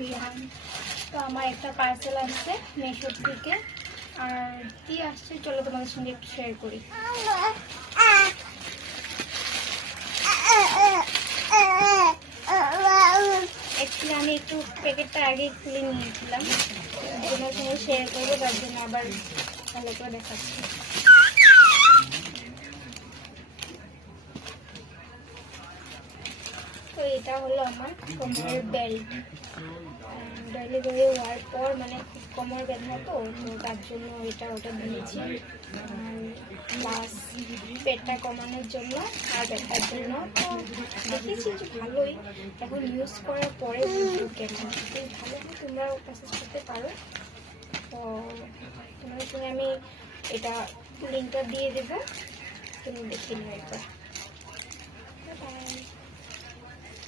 রিহান। তো আমার একটা পার্সেল আসছে মেশোর থেকে, আর কি আসছে চলো তোমাদের সঙ্গে একটু শেয়ার করি। অ্যাকচুয়ালি আমি একটু প্যাকেটটা আগে খুলে নিয়েছিলাম, তোমার সঙ্গে শেয়ার করবো, তার জন্য আবার ভালো করে দেখাচ্ছি। তো এটা হলো আমার কোমরের বেল্ট। ডেলিভারি হওয়ার পর মানে খুব কোমর ব্যথা, তো তার জন্য ওটা দিয়েছি, প্লাস পেটটা কমানোর জন্য আর ব্যথার জন্য। তো দেখেছি যে ভালোই, এখন ইউজ করার পরে কেমন ভালো, তোমরাও পারচেস করতে পারো। তো তোমাদের সঙ্গে আমি এটা লিঙ্কটা দিয়ে দেবো, তুমি দেখে নিও একবার।